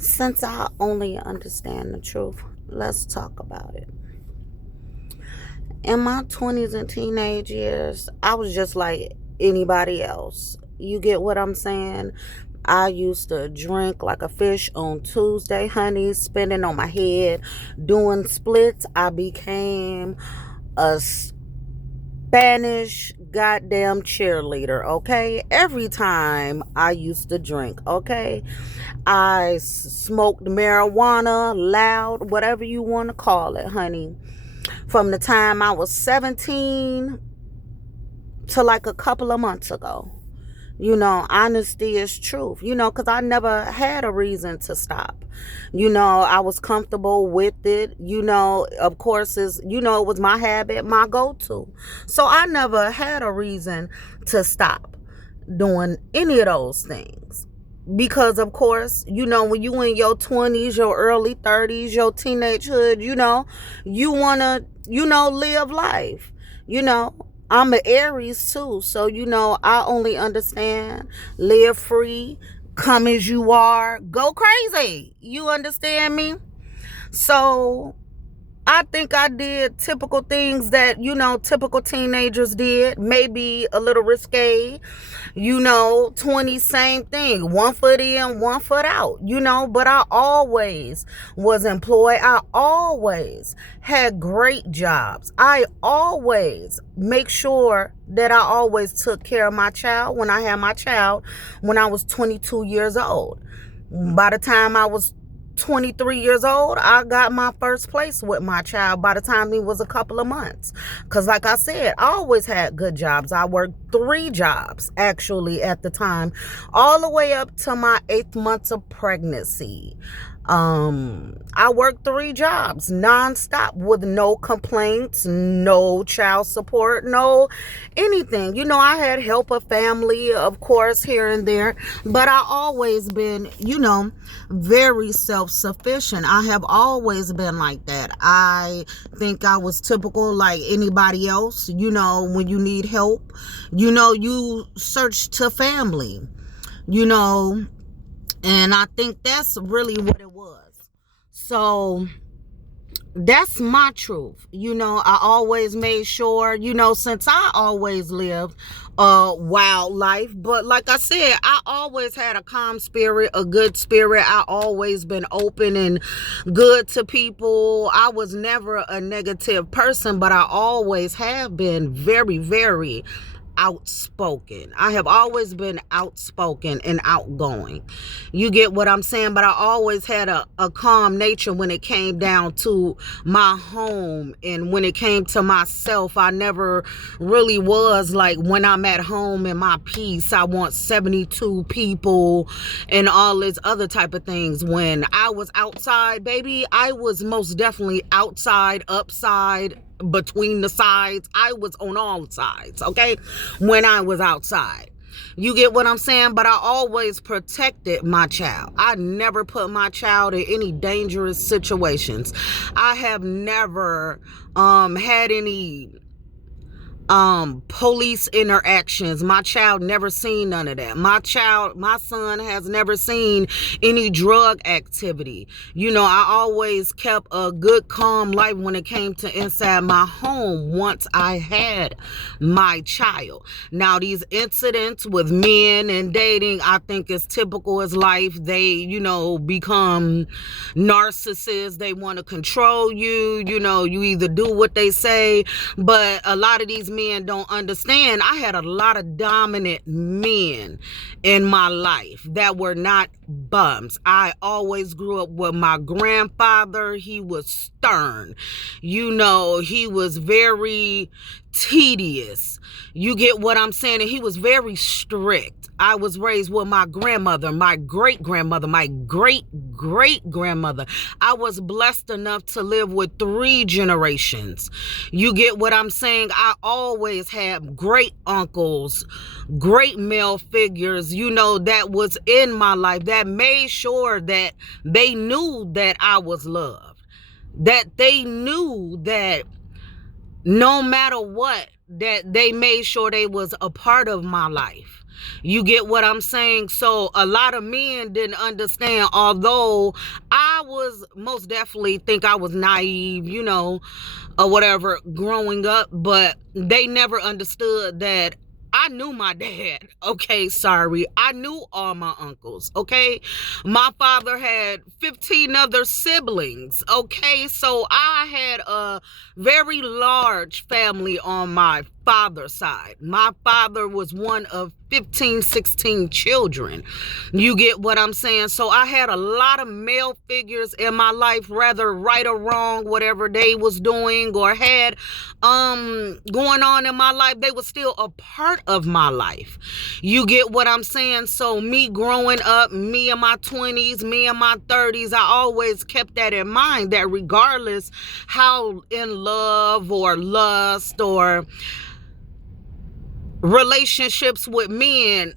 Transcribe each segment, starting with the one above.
Since I only understand the truth, let's talk about it. In my 20s and teenage years, I was just like anybody else. You get what I'm saying? I used to drink like a fish on Tuesday, honey, spinning on my head, doing splits. I became a Spanish goddamn cheerleader, okay? Every time I used to drink, okay? I smoked marijuana, loud, whatever you want to call it, honey. From the time I was 17 to like a couple of months ago. Honesty is truth, because I never had a reason to stop. I was comfortable with it. Of course, it was my habit, my go to. So I never had a reason to stop doing any of those things. Because, of course, when you in your 20s, your early 30s, your teenagehood, you want to, live life. You know, I'm an Aries too. So, I only understand live free, come as you are, go crazy. You understand me? So, I think I did typical things that, typical teenagers did. Maybe a little risque. 20, same thing. One foot in, one foot out. But I always was employed. I always had great jobs. I always make sure that I always took care of my child when I had my child when I was 22 years old. By the time I was 23 years old, I got my first place with my child by the time he was a couple of months. Because like I said, I always had good jobs. I worked 3 jobs actually at the time, all the way up to my 8th month of pregnancy. I worked 3 jobs nonstop with no complaints, no child support, no anything. I had help of family, of course, here and there, but I always been, very self-sufficient. I have always been like that. I think I was typical like anybody else. When you need help, you search to family, and I think that's really what it was. So that's my truth. I always made sure, since I always lived a wild life, but like I said, I always had a calm spirit, a good spirit. I always been open and good to people. I was never a negative person, but I always have been very, very outspoken. I have always been outspoken and outgoing. You get what I'm saying? But I always had a calm nature when it came down to my home and when it came to myself. I never really was like when I'm at home in my peace, I want 72 people and all this other type of things. When I was outside, baby, I was most definitely outside, upside, between the sides. I was on all sides, okay, when I was outside. You get what I'm saying? But I always protected my child. I never put my child in any dangerous situations. I have never had any police interactions. My child never seen none of that. My son has never seen any drug activity. I always kept a good calm life when it came to inside my home once I had my child. Now these incidents with men and dating, I think is typical as life. They, become narcissists. They want to control you. You either do what they say, but a lot of these men don't understand. I had a lot of dominant men in my life that were not bums. I always grew up with my grandfather. He was stern. He was very tedious. You get what I'm saying? And he was very strict. I was raised with my grandmother, my great-grandmother, my great-great-grandmother. I was blessed enough to live with 3 generations. You get what I'm saying? I always had great uncles, great male figures, that was in my life that made sure that they knew that I was loved, that they knew that no matter what, that they made sure they was a part of my life. You get what I'm saying? So a lot of men didn't understand, although I was most definitely think I was naive, or whatever growing up, but they never understood that I knew my dad. Okay, sorry. I knew all my uncles. Okay. My father had 15 other siblings. Okay. So I had a very large family on my father's side. My father was one of 15, 16 children. You get what I'm saying? So I had a lot of male figures in my life, whether right or wrong, whatever they was doing or had going on in my life, they were still a part of my life. You get what I'm saying? So me growing up, me in my 20s, me in my 30s, I always kept that in mind, that regardless how in love or lust or relationships with men,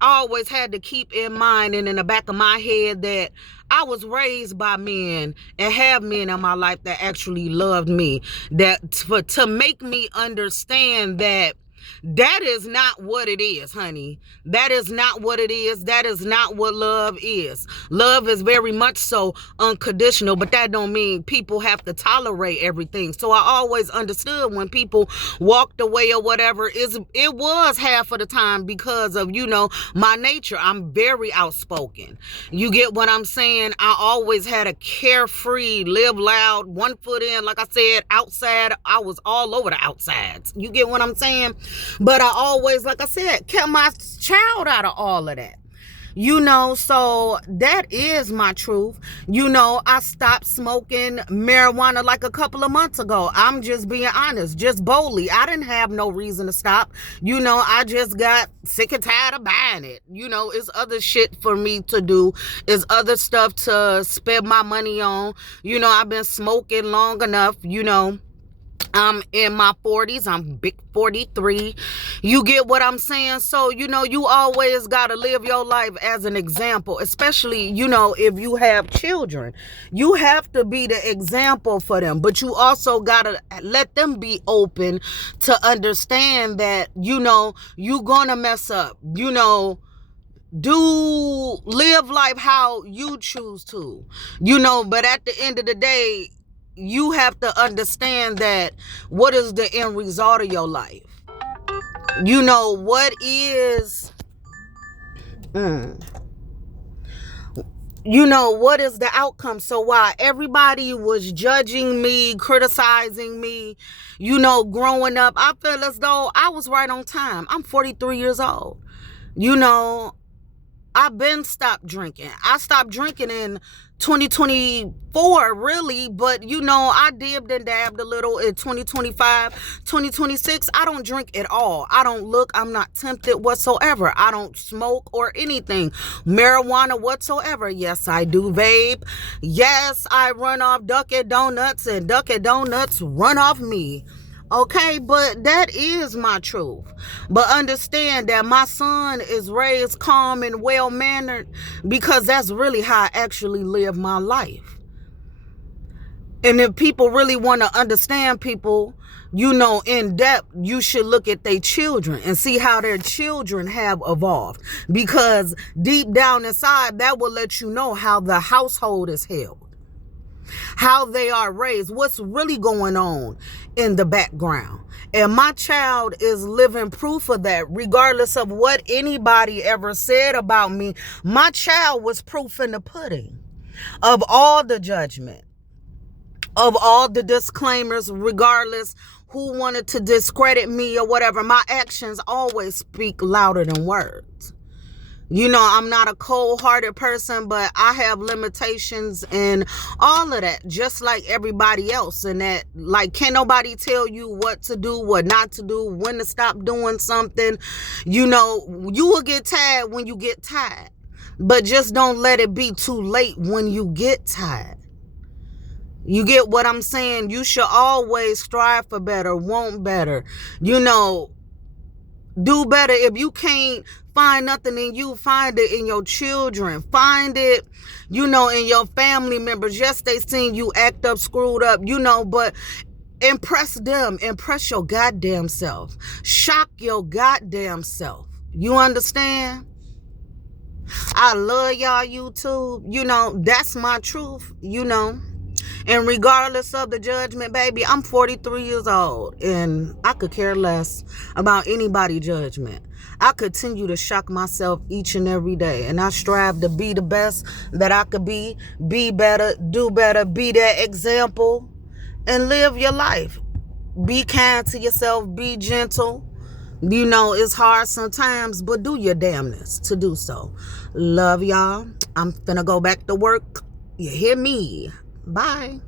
I always had to keep in mind and in the back of my head that I was raised by men and have men in my life that actually loved me, that to make me understand that that is not what it is, honey. That is not what it is. That is not what love is. Love is very much so unconditional, but that don't mean people have to tolerate everything. So I always understood when people walked away or whatever, it was half of the time because of, my nature. I'm very outspoken. You get what I'm saying? I always had a carefree, live loud, one foot in, like I said, outside. I was all over the outsides. You get what I'm saying? But I always, like I said, kept my child out of all of that. So that is my truth. I stopped smoking marijuana like a couple of months ago. I'm just being honest, just boldly. I didn't have no reason to stop. I just got sick and tired of buying it. It's other shit for me to do. It's other stuff to spend my money on. I've been smoking long enough, I'm in my 40s. I'm big 43. You get what I'm saying? So, you always got to live your life as an example, especially, if you have children. You have to be the example for them, but you also got to let them be open to understand that, you're going to mess up, do live life how you choose to, but at the end of the day, you have to understand that what is the end result of your life? What is, what is the outcome? So while everybody was judging me, criticizing me, growing up, I feel as though I was right on time. I'm 43 years old. I've been stopped drinking. I stopped drinking in 2024, really, but I dibbed and dabbed a little in 2025. 2026, I don't drink at all. I don't look, I'm not tempted whatsoever. I don't smoke or anything. Marijuana whatsoever. Yes, I do vape. Yes, I run off Dunkin' Donuts, and Dunkin' Donuts run off me. Okay, but that is my truth. But understand that my son is raised calm and well-mannered because that's really how I actually live my life. And if people really want to understand people, in depth, you should look at their children and see how their children have evolved. Because deep down inside, that will let you know how the household is held, how they are raised, what's really going on in the background. And my child is living proof of that. Regardless of what anybody ever said about me, my child was proof in the pudding of all the judgment, of all the disclaimers, regardless who wanted to discredit me or whatever. My actions always speak louder than words. I'm not a cold-hearted person, but I have limitations and all of that, just like everybody else. And that, like, can't nobody tell you what to do, what not to do, when to stop doing something. You will get tired when you get tired, but just don't let it be too late when you get tired. You get what I'm saying? You should always strive for better, want better, do better. If you can't find nothing in you, find it in your children. Find it, in your family members. Yes, they seen you act up, screwed up, but impress them. Impress your goddamn self. Shock your goddamn self. You understand? I love y'all, YouTube. You know, that's my truth, you know. And regardless of the judgment, baby, I'm 43 years old and I could care less about anybody's judgment. I continue to shock myself each and every day, and I strive to be the best that I could be better, do better, be that example, and live your life. Be kind to yourself, be gentle. You know, it's hard sometimes, but do your damnness to do so. Love y'all. I'm finna go back to work. You hear me? Bye.